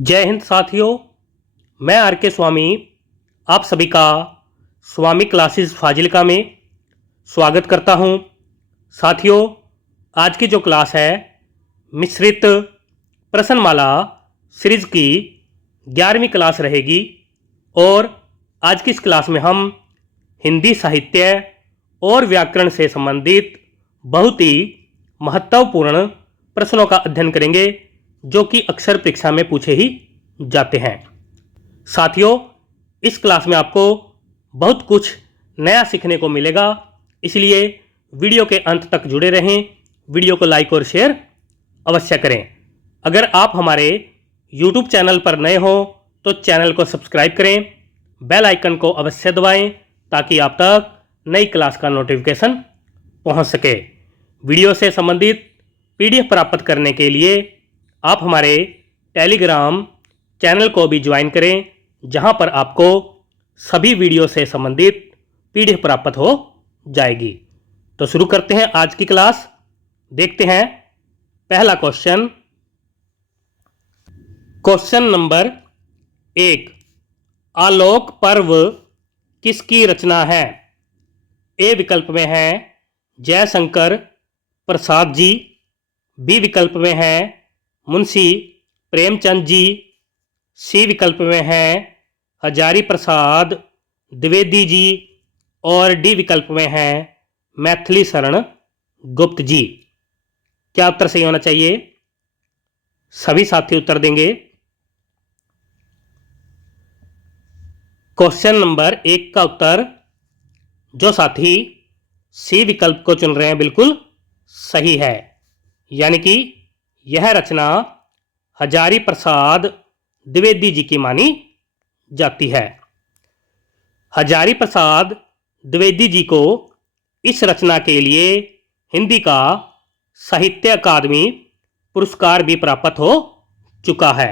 जय हिंद साथियों। मैं आर के स्वामी आप सभी का स्वामी क्लासेस फाजिलका में स्वागत करता हूं। साथियों, आज की जो क्लास है मिश्रित प्रश्नमाला सीरीज की 11वीं क्लास रहेगी और आज की इस क्लास में हम हिंदी साहित्य और व्याकरण से संबंधित बहुत ही महत्वपूर्ण प्रश्नों का अध्ययन करेंगे जो कि अक्सर परीक्षा में पूछे ही जाते हैं। साथियों, इस क्लास में आपको बहुत कुछ नया सीखने को मिलेगा, इसलिए वीडियो के अंत तक जुड़े रहें। वीडियो को लाइक और शेयर अवश्य करें। अगर आप हमारे YouTube चैनल पर नए हो तो चैनल को सब्सक्राइब करें, बेल आइकन को अवश्य दबाएं ताकि आप तक नई क्लास का नोटिफिकेशन पहुंच सके। वीडियो से संबंधित PDF प्राप्त करने के लिए आप हमारे टेलीग्राम चैनल को भी ज्वाइन करें, जहां पर आपको सभी वीडियो से संबंधित PDF प्राप्त हो जाएगी। तो शुरू करते हैं आज की क्लास। देखते हैं पहला क्वेश्चन। क्वेश्चन नंबर 1, आलोक पर्व किसकी रचना है? ए विकल्प में है जयशंकर प्रसाद जी, बी विकल्प में है मुंशी प्रेमचंद जी, सी विकल्प में है हजारी प्रसाद द्विवेदी जी और डी विकल्प में है मैथिली शरण गुप्त जी। क्या उत्तर सही होना चाहिए? सभी साथी उत्तर देंगे। क्वेश्चन नंबर 1 का उत्तर जो साथी सी विकल्प को चुन रहे हैं बिल्कुल सही है, यानी कि यह रचना हजारी प्रसाद द्विवेदी जी की मानी जाती है। हजारी प्रसाद द्विवेदी जी को इस रचना के लिए हिंदी का साहित्य अकादमी पुरस्कार भी प्राप्त हो चुका है।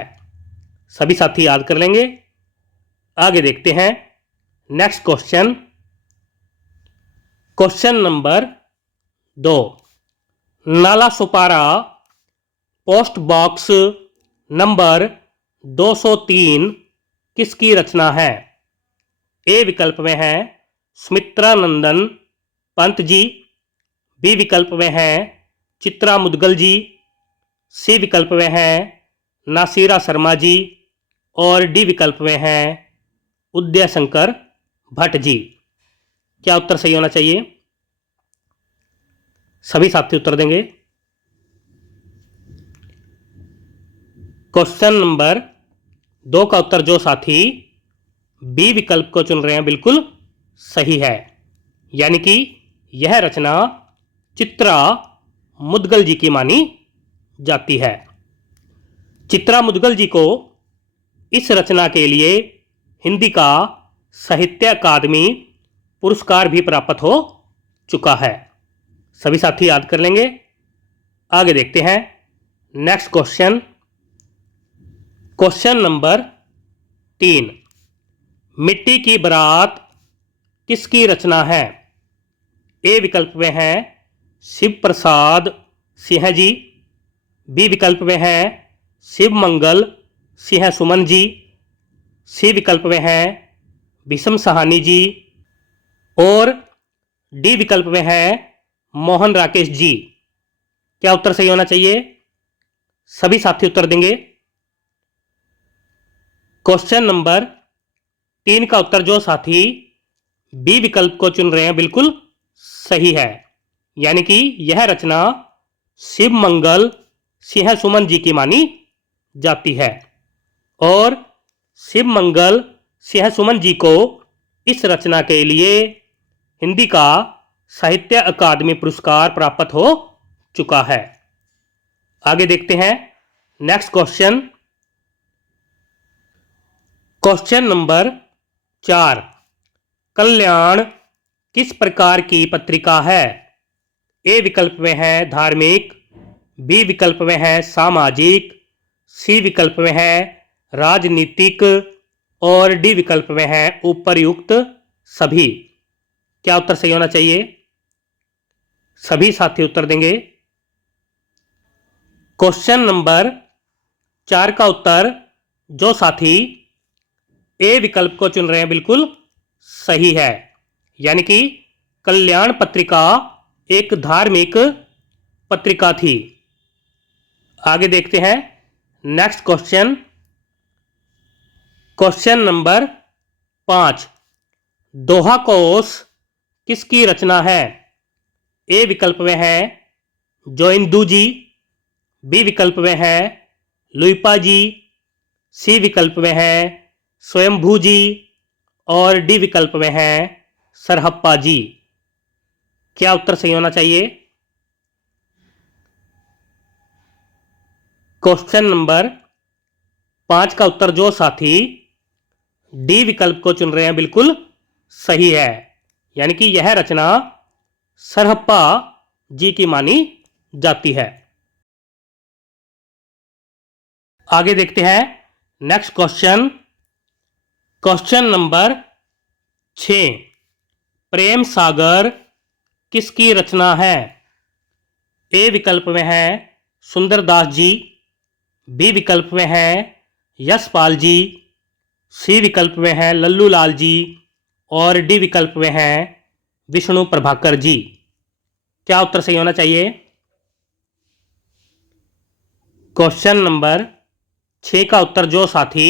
सभी साथी याद कर लेंगे। आगे देखते हैं नेक्स्ट क्वेश्चन। क्वेश्चन नंबर 2, नाला सुपारा पोस्ट बॉक्स नंबर 203 किसकी रचना है? ए विकल्प में है सुमित्रानंदन पंत जी, बी विकल्प में है चित्रा मुदगल जी, सी विकल्प में है नासिरा शर्मा जी और डी विकल्प में है उदय शंकर भट्ट जी। क्या उत्तर सही होना चाहिए? सभी साथी उत्तर देंगे। क्वेश्चन नंबर 2 का उत्तर जो साथी बी विकल्प को चुन रहे हैं बिल्कुल सही है, यानी कि यह रचना चित्रा मुदगल जी की मानी जाती है। चित्रा मुदगल जी को इस रचना के लिए हिंदी का साहित्य अकादमी पुरस्कार भी प्राप्त हो चुका है। सभी साथी याद कर लेंगे। आगे देखते हैं नेक्स्ट क्वेश्चन। क्वेश्चन नंबर 3, मिट्टी की बारात किसकी रचना है? ए विकल्प में है शिव प्रसाद सिंह जी, बी विकल्प में है शिव मंगल सिंह सुमन जी, सी विकल्प में है भीष्म सहानी जी और डी विकल्प में है मोहन राकेश जी। क्या उत्तर सही होना चाहिए? सभी साथी उत्तर देंगे। क्वेश्चन नंबर 3 का उत्तर जो साथी बी विकल्प को चुन रहे हैं बिल्कुल सही है, यानी कि यह रचना शिव मंगल सिंह सुमन जी की मानी जाती है और शिव मंगल सिंह सुमन जी को इस रचना के लिए हिंदी का साहित्य अकादमी पुरस्कार प्राप्त हो चुका है। आगे देखते हैं नेक्स्ट क्वेश्चन। क्वेश्चन नंबर 4, कल्याण किस प्रकार की पत्रिका है? ए विकल्प में है धार्मिक, बी विकल्प में है सामाजिक, सी विकल्प में है राजनीतिक और डी विकल्प में है उपर्युक्त सभी। क्या उत्तर सही होना चाहिए? सभी साथी उत्तर देंगे। क्वेश्चन नंबर 4 का उत्तर जो साथी ए विकल्प को चुन रहे हैं बिल्कुल सही है, यानी कि कल्याण पत्रिका एक धार्मिक पत्रिका थी। आगे देखते हैं नेक्स्ट क्वेश्चन। क्वेश्चन नंबर 5, दोहा कोष किसकी रचना है? ए विकल्प में है जोइंदू जी, बी विकल्प में है लुइपा जी, सी विकल्प में है स्वयंभू जी और डी विकल्प में है सरहप्पा जी। क्या उत्तर सही होना चाहिए? क्वेश्चन नंबर 5 का उत्तर जो साथी डी विकल्प को चुन रहे हैं बिल्कुल सही है, यानी कि यह रचना सरहप्पा जी की मानी जाती है। आगे देखते हैं next question. Question number 6, Prem Sagar किसकी रचना है? ए विकल्प में है सुंदरदास जी, बी विकल्प में है यशपाल जी, सी विकल्प में है लल्लू लाल जी और डी विकल्प में है विष्णु प्रभाकर जी। क्या उत्तर सही होना चाहिए? क्वेश्चन नंबर 6 का उत्तर जो साथी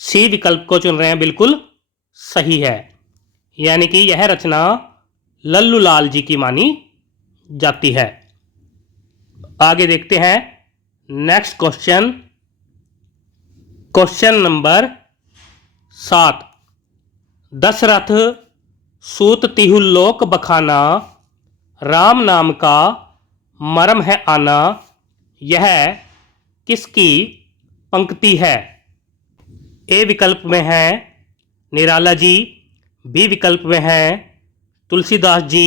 सी विकल्प को चुन रहे हैं बिल्कुल सही है, यानी कि यह रचना लल्लू लाल जी की मानी जाती है। आगे देखते हैं next question. Question number 7, Dasharath सूत तिहुलोक बखाना, राम नाम का मरम है आना, यह किसकी पंक्ति है? ए विकल्प में है निराला जी, बी विकल्प में है तुलसीदास जी,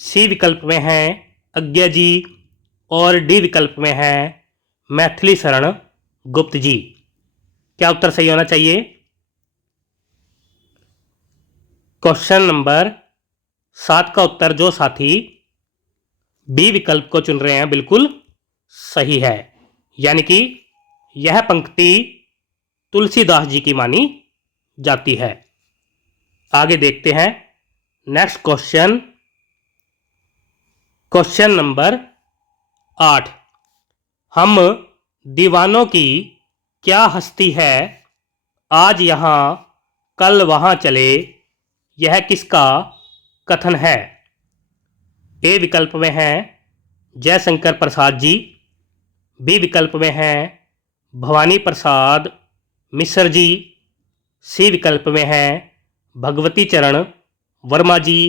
सी विकल्प में है अज्ञा जी और डी विकल्प में है मैथिली शरण गुप्त जी। क्या उत्तर सही होना चाहिए? क्वेश्चन नंबर 7 का उत्तर जो साथी बी विकल्प को चुन रहे हैं बिल्कुल सही है, यानी कि यह पंक्ति तुलसीदास जी की मानी जाती है। आगे देखते हैं नेक्स्ट क्वेश्चन। क्वेश्चन नंबर 8, हम दीवानों की क्या हस्ती है, आज यहाँ कल वहाँ चले, यह किसका कथन है? ए विकल्प में है जयशंकर प्रसाद जी, बी विकल्प में है भवानी प्रसाद मिश्र जी, सी विकल्प में है भगवती चरण वर्मा जी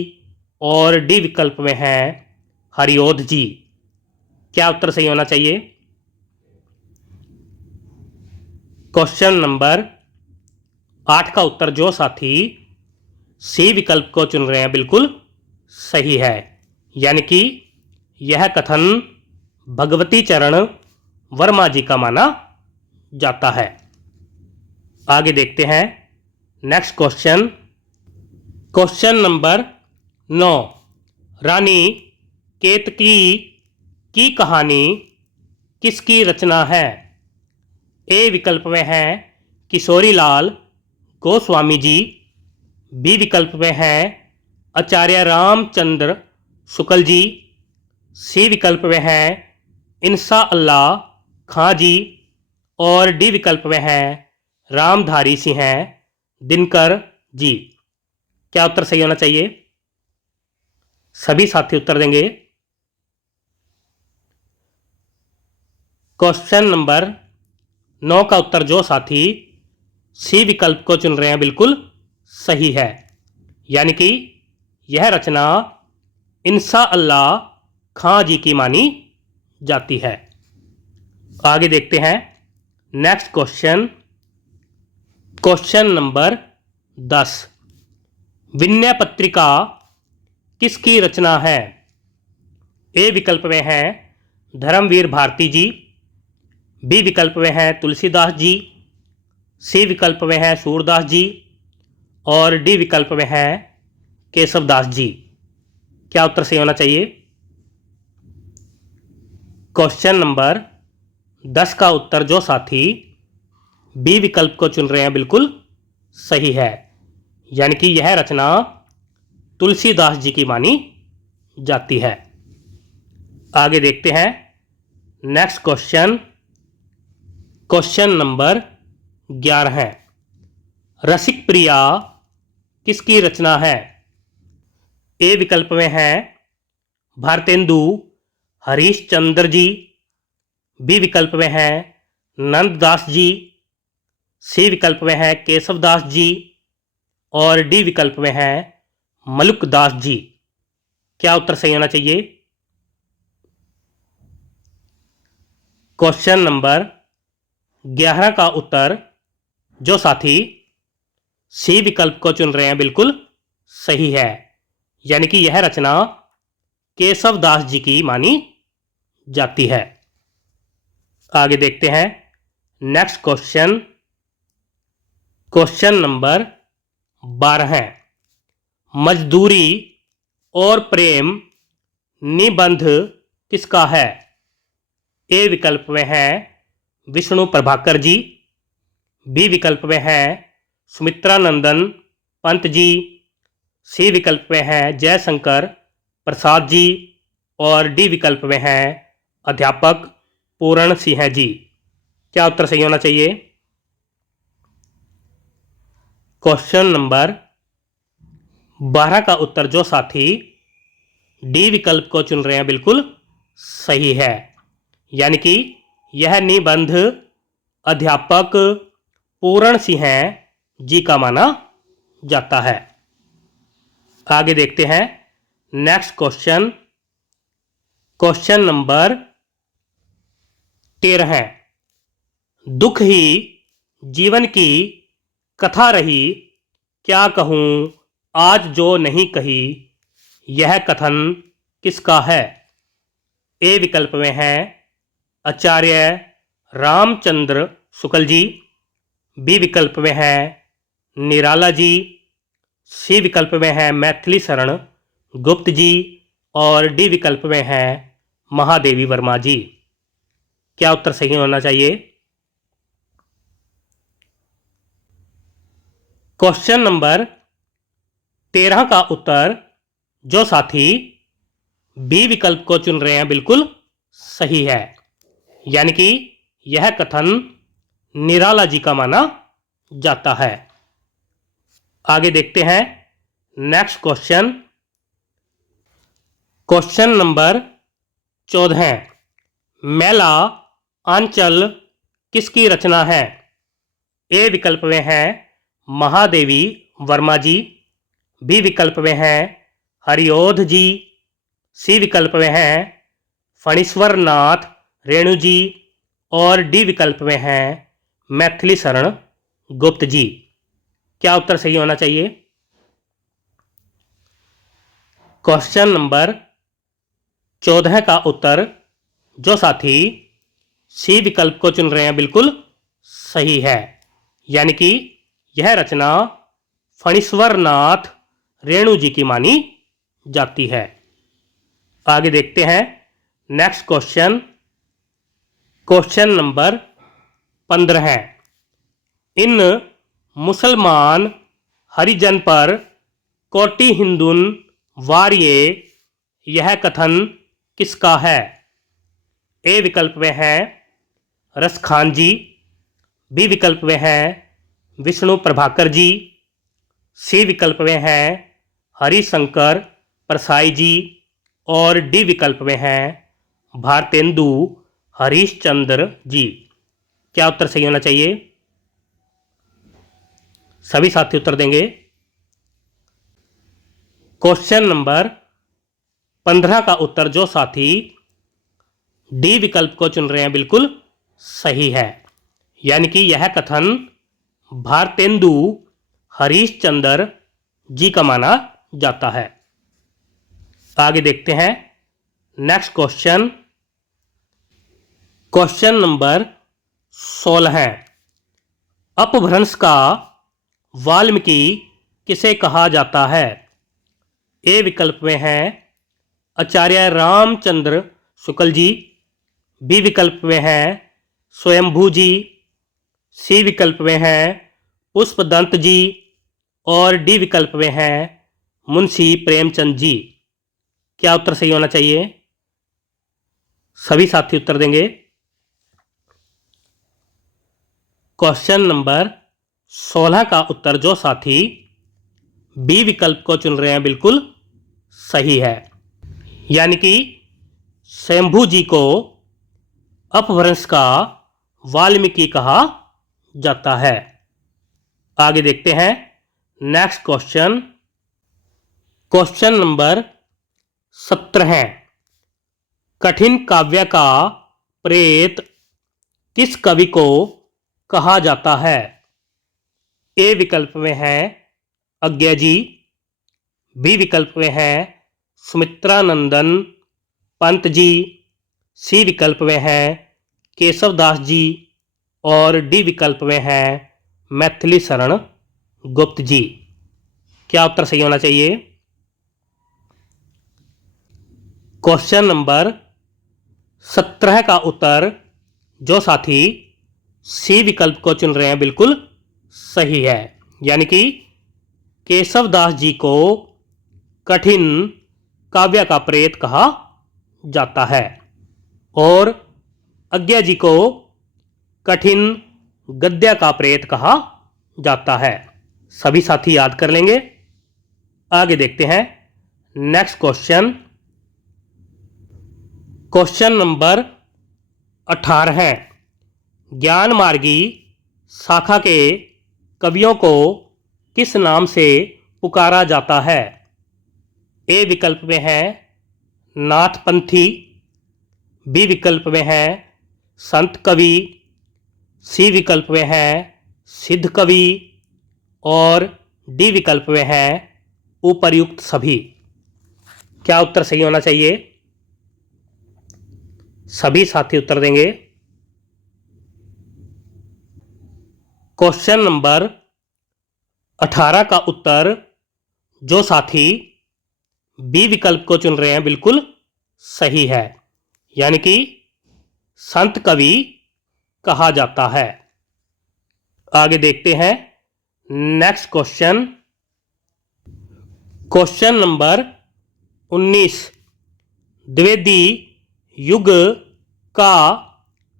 और डी विकल्प में है हरिओध जी। क्या उत्तर सही होना चाहिए? क्वेश्चन नंबर 8 का उत्तर जो साथी सी विकल्प को चुन रहे हैं बिल्कुल सही है, यानी कि यह कथन भगवती चरण वर्मा जी का माना जाता है। आगे देखते हैं नेक्स्ट क्वेश्चन। क्वेश्चन नंबर 9, रानी केतकी की कहानी किसकी रचना है? ए विकल्प में है किशोरी लाल गोस्वामी जी, बी विकल्प में है आचार्य रामचंद्र शुक्ल जी, सी विकल्प में है इंसा अल्लाह खां जी और डी विकल्प में है रामधारी सिंह दिनकर जी। क्या उत्तर सही होना चाहिए? सभी साथी उत्तर देंगे। क्वेश्चन नंबर 9 का उत्तर जो साथी सी विकल्प को चुन रहे हैं बिल्कुल सही है, यानी कि यह रचना इंसा अल्लाह खां जी की मानी जाती है। आगे देखते हैं next question. Question number 10, Vinay Patrika किसकी रचना है? ए विकल्प में है धर्मवीर भारती जी, बी विकल्प में है तुलसीदास जी, सी विकल्प में है सूरदास जी और डी विकल्प में है केशवदास जी। क्या उत्तर सही होना चाहिए? क्वेश्चन नंबर 10 का उत्तर जो साथी बी विकल्प को चुन रहे हैं, बिल्कुल सही है। यानी कि यह रचना तुलसीदास जी की मानी जाती है। आगे देखते हैं नेक्स्ट क्वेश्चन। क्वेश्चन नंबर 11 है, रसिक प्रिया किसकी रचना है? ए विकल्प में है भारतेंदु हरीशचंद्र जी, बी विकल्प में है नंददास जी, सी विकल्प में है केशवदास जी और डी विकल्प में है मलुकदास जी। क्या उत्तर सही होना चाहिए? क्वेश्चन नंबर 11 का उत्तर जो साथी सी विकल्प को चुन रहे हैं, बिल्कुल सही है। यानी कि यह रचना केशवदास जी की मानी जाती है। आगे देखते हैं नेक्स्ट क्वेश्चन। क्वेश्चन नंबर 12 है, मजदूरी और प्रेम निबंध किसका है? ए विकल्प में है विष्णु प्रभाकर जी, बी विकल्प में है सुमित्रानंदन पंत जी, सी विकल्प में है जयशंकर प्रसाद जी और डी विकल्प में है अध्यापक पूरण सिंह जी। क्या उत्तर सही होना चाहिए? क्वेश्चन नंबर 12 का उत्तर जो साथी डी विकल्प को चुन रहे हैं, बिल्कुल सही है। यानी कि यह निबंध अध्यापक पूरण सिंह जी का माना जाता है। आगे देखते हैं नेक्स्ट क्वेश्चन। क्वेश्चन नंबर 13 है, दुख ही जीवन की कथा रही, क्या कहूँ आज जो नहीं कही, यह कथन किसका है? ए विकल्प में है आचार्य रामचंद्र शुक्ल जी, बी विकल्प में है निराला जी, सी विकल्प में है मैथिली शरण गुप्त जी और डी विकल्प में है महादेवी वर्मा जी। क्या उत्तर सही होना चाहिए? क्वेश्चन नंबर 13 का उत्तर जो साथी बी विकल्प को चुन रहे हैं, बिल्कुल सही है। यानी कि यह कथन निराला जी का माना जाता है। आगे देखते हैं नेक्स्ट क्वेश्चन। क्वेश्चन नंबर 14, मेला आंचल किसकी रचना है? ए विकल्प में है महादेवी वर्मा जी, बी विकल्प में है हरिओध जी, सी विकल्प में है फणीश्वर नाथ रेणु जी और डी विकल्प में है मैथिली शरण गुप्त जी। क्या उत्तर सही होना चाहिए? क्वेश्चन नंबर 14 का उत्तर जो साथी सी विकल्प को चुन रहे हैं, बिल्कुल सही है। यानी कि यह रचना फणीश्वर नाथ रेणु जी की मानी जाती है। आगे देखते हैं नेक्स्ट क्वेश्चन। क्वेश्चन नंबर 15 है, इन मुसलमान हरिजन पर कोटि हिंदुन वार्ये, यह कथन किसका है? ए विकल्प में है रसखान जी, बी विकल्प में है विष्णु प्रभाकर जी, सी विकल्प में है हरिशंकर प्रसाई जी और डी विकल्प में है भारतेंदु हरीशचंद्र जी। क्या उत्तर सही होना चाहिए? सभी साथी उत्तर देंगे। क्वेश्चन नंबर 15 का उत्तर जो साथी डी विकल्प को चुन रहे हैं, बिल्कुल सही है। यानी कि यह कथन भारतेंदु हरीशचंद्र जी का माना जाता है। आगे देखते हैं नेक्स्ट क्वेश्चन। क्वेश्चन नंबर 16 है, अपभ्रंश का वाल्मीकि किसे कहा जाता है? ए विकल्प में है आचार्य रामचंद्र शुक्ल जी, बी विकल्प में है स्वयंभू जी, सी विकल्प में हैं पुष्पदंत जी और डी विकल्प में हैं मुंशी प्रेमचंद जी। क्या उत्तर सही होना चाहिए? सभी साथी उत्तर देंगे। क्वेश्चन नंबर 16 का उत्तर जो साथी बी विकल्प को चुन रहे हैं बिल्कुल सही है, यानी कि शंभू जी को अपभ्रंश का वाल्मीकि कहा जाता है। आगे देखते हैं नेक्स्ट क्वेश्चन। क्वेश्चन नंबर 17 कठिन काव्य का प्रेत किस कवि को कहा जाता है? ए विकल्प में है अज्ञा जी, बी विकल्प में है सुमित्रानंदन पंत जी, सी विकल्प में है केशवदास जी और डी विकल्प में है मैथिली शरण गुप्त जी। क्या उत्तर सही होना चाहिए? क्वेश्चन नंबर 17 का उत्तर जो साथी सी विकल्प को चुन रहे हैं बिल्कुल सही है, यानी कि केशवदास जी को कठिन काव्य का प्रेत कहा जाता है और अज्ञा जी को कठिन गद्य का प्रेत कहा जाता है। सभी साथी याद कर लेंगे। आगे देखते हैं नेक्स्ट क्वेश्चन। क्वेश्चन नंबर 18 ज्ञान मार्गी शाखा के कवियों को किस नाम से पुकारा जाता है? ए विकल्प में है नाथपंथी, बी विकल्प में है संत कवि, सी विकल्प में है सिद्ध कवि और डी विकल्प में है उपर्युक्त सभी। क्या उत्तर सही होना चाहिए? सभी साथी उत्तर देंगे। क्वेश्चन नंबर 18 का उत्तर जो साथी बी विकल्प को चुन रहे हैं बिल्कुल सही है, यानी कि संत कवि कहा जाता है। आगे देखते हैं next question. Question number 19 Dwivedi युग का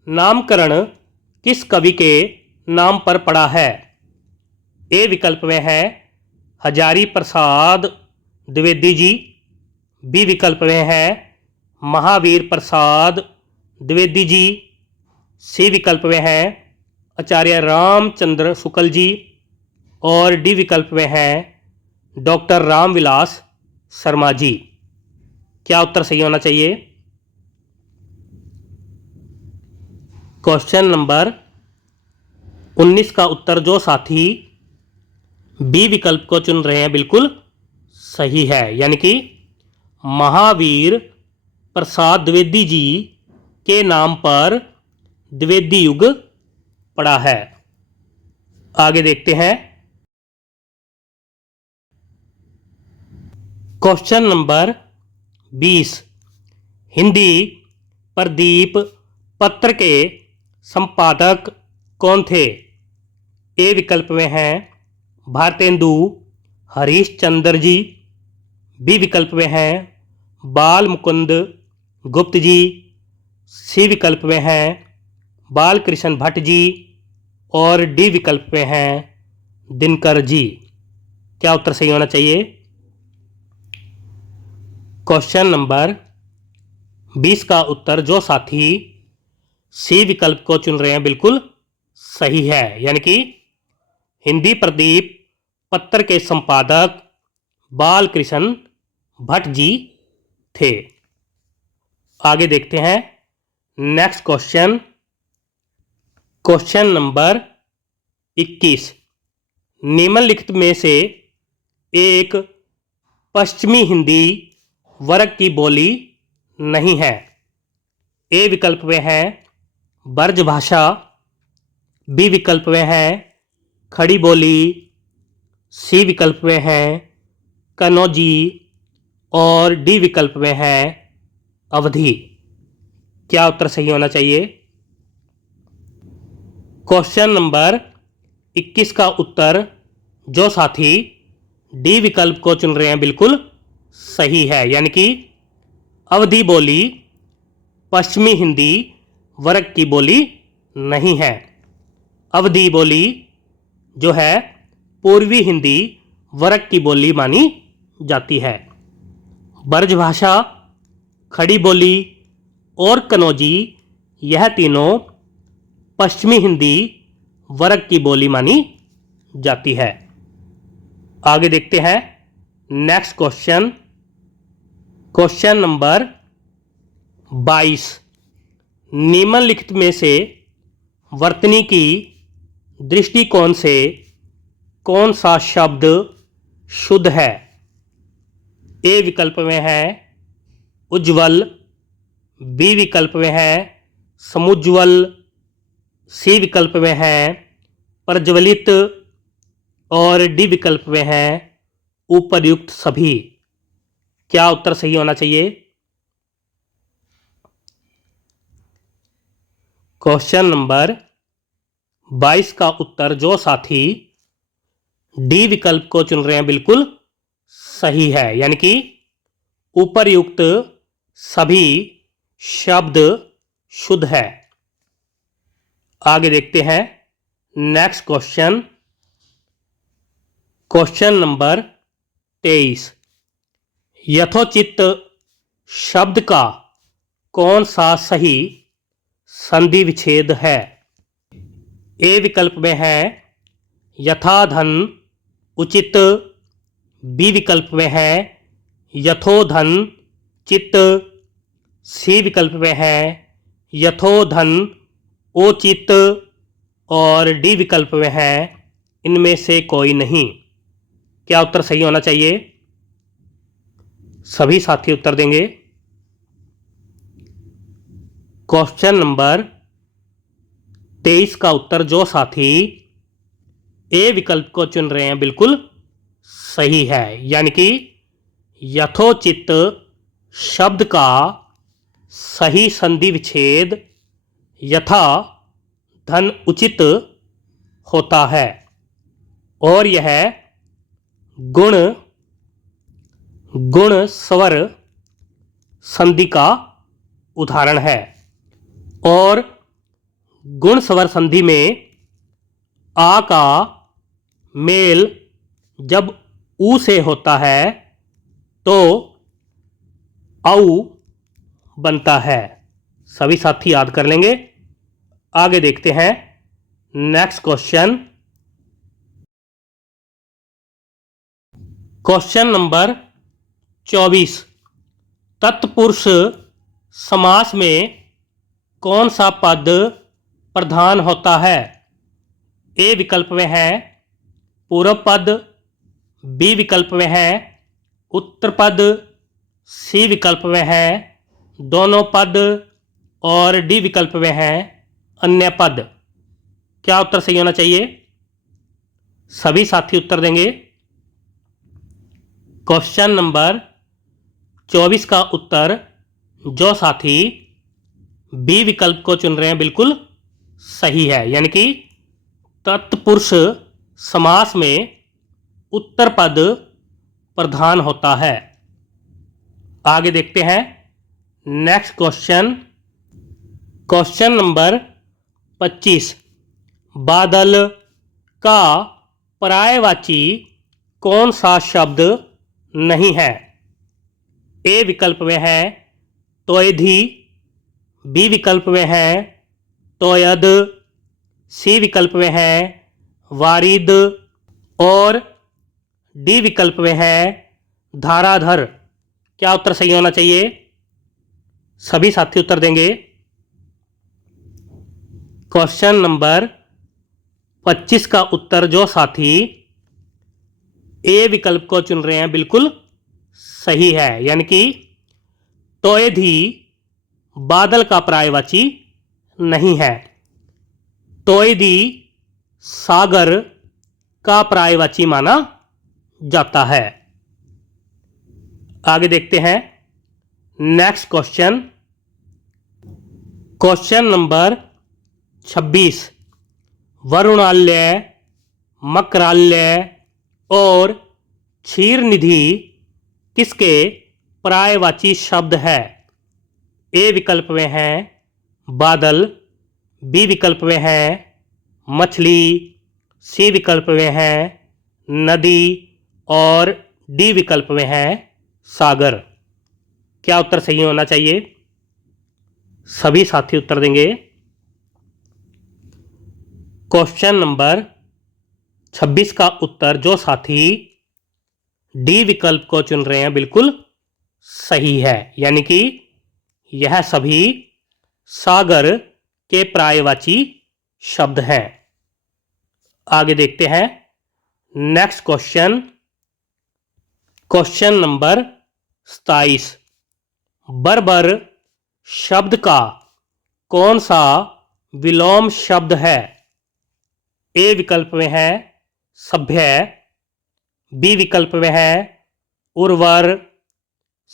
नामकरण किस कवि के नाम पर पड़ा है? ए विकल्प में है हजारी प्रसाद द्विवेदी जी, बी विकल्प में है महावीर प्रसाद द्विवेदी जी, सी विकल्प में है आचार्य रामचंद्र शुक्ल जी और डी विकल्प में है डॉक्टर रामविलास शर्मा जी। क्या उत्तर सही होना चाहिए? क्वेश्चन नंबर 19 का उत्तर जो साथी बी विकल्प को चुन रहे हैं बिल्कुल सही है, यानी कि महावीर प्रसाद द्विवेदी जी के नाम पर द्विवेदी युग पड़ा है। आगे देखते हैं क्वेश्चन नंबर 20 हिंदी प्रदीप पत्र के संपादक कौन थे? ए विकल्प में हैं भारतेंदु हरीश चंद्र जी, बी विकल्प में हैं बाल मुकुंद गुप्त जी, सी विकल्प में हैं बालकृष्ण भट्ट जी और डी विकल्प में हैं दिनकर जी। क्या उत्तर सही होना चाहिए? क्वेश्चन नंबर 20 का उत्तर जो साथी सी विकल्प को चुन रहे हैं बिल्कुल सही है, यानी कि हिंदी प्रदीप पत्र के संपादक बालकृष्ण भट्ट जी थे। आगे देखते हैं नेक्स्ट क्वेश्चन। क्वेश्चन नंबर 21 निम्नलिखित में से एक पश्चिमी हिंदी वर्ग की बोली नहीं है। ए विकल्प में है ब्रज भाषा, बी विकल्प में है खड़ी बोली, सी विकल्प में है कन्नौजी और डी विकल्प में है अवधी। क्या उत्तर सही होना चाहिए? क्वेश्चन नंबर 21 का उत्तर जो साथी डी विकल्प को चुन रहे हैं बिल्कुल सही है, यानी कि अवधी बोली पश्चिमी हिंदी वर्ग की बोली नहीं है। अवधी बोली जो है पूर्वी हिंदी वर्ग की बोली मानी जाती है। ब्रजभाषा, खड़ी बोली और कनौजी यह तीनों पश्चिमी हिंदी वर्ग की बोली मानी जाती है। आगे देखते हैं नेक्स्ट क्वेश्चन, क्वेश्चन नंबर 22। निम्नलिखित में से वर्तनी की दृष्टिकोण से कौन सा शब्द शुद्ध है? ए विकल्प में है उज्ज्वल, बी विकल्प में है समुज्ज्वल, सी विकल्प में है प्रज्वलित और डी विकल्प में है उपर्युक्त सभी। क्या उत्तर सही होना चाहिए? क्वेश्चन नंबर 22 का उत्तर जो साथी डी विकल्प को चुन रहे हैं बिल्कुल सही है, यानी कि उपर्युक्त सभी शब्द शुद्ध है। आगे देखते हैं नेक्स्ट क्वेश्चन, क्वेश्चन नंबर 23। यथोचित शब्द का कौन सा सही संधि विच्छेद है? ए विकल्प में है यथाधन उचित, बी विकल्प में है यथोधन चित, सी विकल्प में है यथोधन ओचित और डी विकल्प में है इनमें से कोई नहीं। क्या उत्तर सही होना चाहिए? सभी साथी उत्तर देंगे। क्वेश्चन नंबर 23 का उत्तर जो साथी ए विकल्प को चुन रहे हैं बिल्कुल सही है, यानी कि यथोचित शब्द का सही संधि विच्छेद यथा धन उचित होता है और यह गुण स्वर संधि का उदाहरण है। और गुण स्वर संधि में आ का मेल जब ऊ से होता है तो औ बनता है। सभी साथी याद कर लेंगे। आगे देखते हैं नेक्स्ट क्वेश्चन, क्वेश्चन नंबर 24। तत्पुरुष समास में कौन सा पद प्रधान होता है? ए विकल्प में है पूर्व पद, बी विकल्प में है उत्तर पद, सी विकल्प में है दोनों पद और डी विकल्प में है अन्य पद। क्या उत्तर सही होना चाहिए? सभी साथी उत्तर देंगे। क्वेश्चन नंबर 24 का उत्तर जो साथी बी विकल्प को चुन रहे हैं बिल्कुल सही है, यानी कि तत्पुरुष समास में उत्तर पद प्रधान होता है। आगे देखते हैं नेक्स्ट क्वेश्चन, क्वेश्चन नंबर 25। बादल का पर्यायवाची कौन सा शब्द नहीं है? ए विकल्प में है तोयधि, बी विकल्प में है तोयद, सी विकल्प में है वारिद और डी विकल्प में है धाराधर। क्या उत्तर सही होना चाहिए? सभी साथी उत्तर देंगे। क्वेश्चन नंबर 25 का उत्तर जो साथी ए विकल्प को चुन रहे हैं बिल्कुल सही है, यानी कि तोयधि बादल का पर्यायवाची नहीं है। तोयधि सागर का पर्यायवाची माना जाता है। आगे देखते हैं नेक्स्ट क्वेश्चन, क्वेश्चन नंबर 26। वरुणालय, मकरालय और क्षीरनिधि किसके पर्यायवाची शब्द है? ए विकल्प में है बादल, बी विकल्प में है मछली, सी विकल्प में है नदी और डी विकल्प में है सागर। क्या उत्तर सही होना चाहिए? सभी साथी उत्तर देंगे। क्वेश्चन नंबर 26 का उत्तर जो साथी डी विकल्प को चुन रहे हैं बिल्कुल सही है, यानी कि यह सभी सागर के पर्यायवाची शब्द हैं। आगे देखते हैं नेक्स्ट क्वेश्चन, क्वेश्चन नंबर 27। बर्बर शब्द का कौन सा विलोम शब्द है? ए विकल्प में है सभ्य, बी विकल्प में है उर्वर,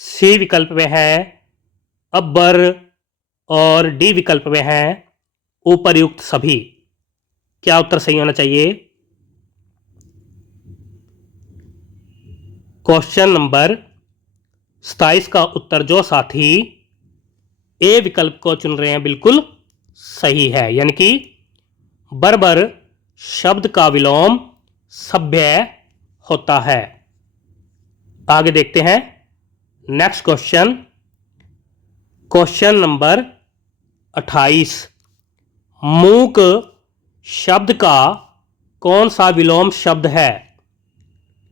सी विकल्प में है अब्बर और डी विकल्प में है उपर्युक्त सभी। क्या उत्तर सही होना चाहिए? क्वेश्चन नंबर 27 का उत्तर जो साथी ए विकल्प को चुन रहे हैं बिल्कुल सही है, यानी कि बर्बर शब्द का विलोम सभ्य होता है। आगे देखते हैं नेक्स्ट क्वेश्चन, क्वेश्चन नंबर 28। मूक शब्द का कौन सा विलोम शब्द है?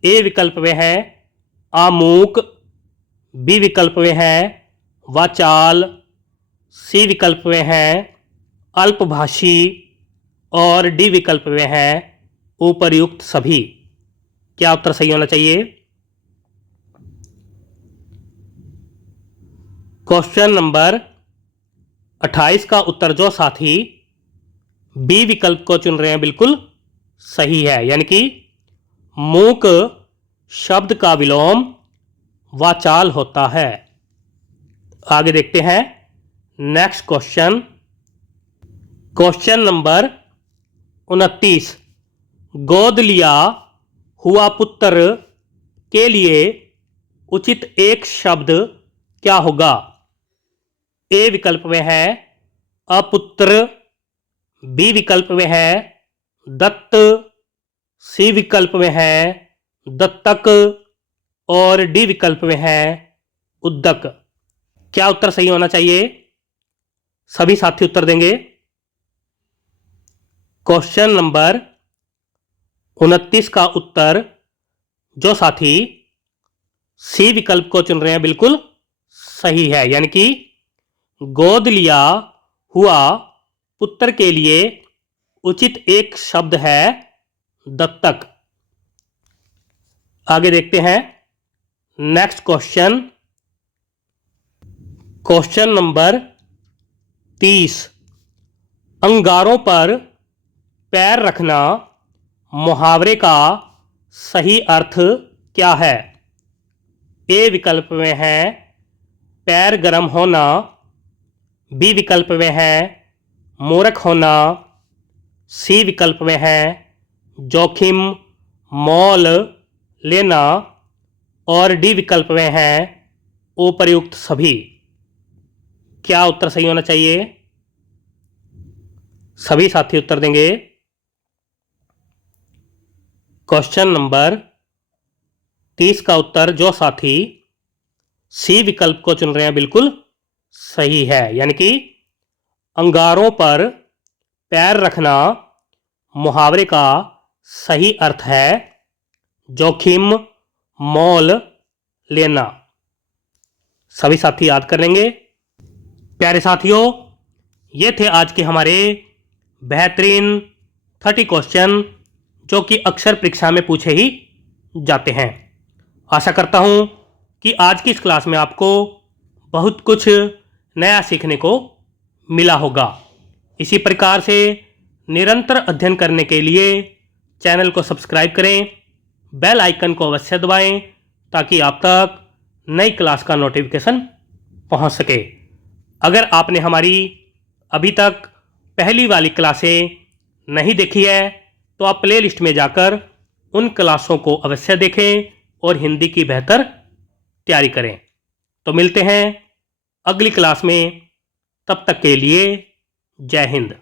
ए विकल्प में है आमूक, बी विकल्प में है वाचाल, सी विकल्प में है अल्पभाषी और डी विकल्प में है उपर्युक्त सभी। क्या उत्तर सही होना चाहिए? क्वेश्चन नंबर 28 का उत्तर जो साथी बी विकल्प को चुन रहे हैं बिल्कुल सही है, यानी कि मूक शब्द का विलोम वाचाल होता है। आगे देखते हैं नेक्स्ट क्वेश्चन, क्वेश्चन नंबर 29। गोद लिया हुआ पुत्र के लिए उचित एक शब्द क्या होगा? ए विकल्प में है अपुत्र, बी विकल्प में है दत्त, सी विकल्प में है दत्तक और डी विकल्प में है उद्दक। क्या उत्तर सही होना चाहिए? सभी साथी उत्तर देंगे। क्वेश्चन नंबर 29 का उत्तर जो साथी सी विकल्प को चुन रहे हैं बिल्कुल सही है, यानी कि गोद लिया हुआ पुत्र के लिए उचित एक शब्द है दत्तक। आगे देखते हैं नेक्स्ट क्वेश्चन, क्वेश्चन नंबर 30। अंगारों पर पैर रखना मुहावरे का सही अर्थ क्या है? ए विकल्प में है पैर गर्म होना, बी विकल्प में है मूर्ख होना, सी विकल्प में है जोखिम मोल लेना और डी विकल्प में है उपर्युक्त सभी। क्या उत्तर सही होना चाहिए? सभी साथी उत्तर देंगे। क्वेश्चन नंबर 30 का उत्तर जो साथी सी विकल्प को चुन रहे हैं बिल्कुल सही है, यानी कि अंगारों पर पैर रखना मुहावरे का सही अर्थ है जोखिम मोल लेना। सभी साथी याद कर लेंगे। प्यारे साथियों, ये थे आज के हमारे बेहतरीन 30 क्वेश्चन जो कि अक्सर परीक्षा में पूछे ही जाते हैं। आशा करता हूँ कि आज की इस क्लास में आपको बहुत कुछ नया सीखने को मिला होगा। इसी प्रकार से निरंतर अध्ययन करने के लिए चैनल को सब्सक्राइब करें, बेल आइकन को अवश्य दबाएं ताकि आप तक नई क्लास का नोटिफिकेशन पहुंच सके। अगर आपने हमारी अभी तक पहली वाली क्लासें नहीं देखी है तो आप प्ले लिस्ट में जाकर उन क्लासों को अवश्य देखें और हिंदी की बेहतर तैयारी करें। तो मिलते हैं अगली क्लास में, तब तक के लिए जय हिंद।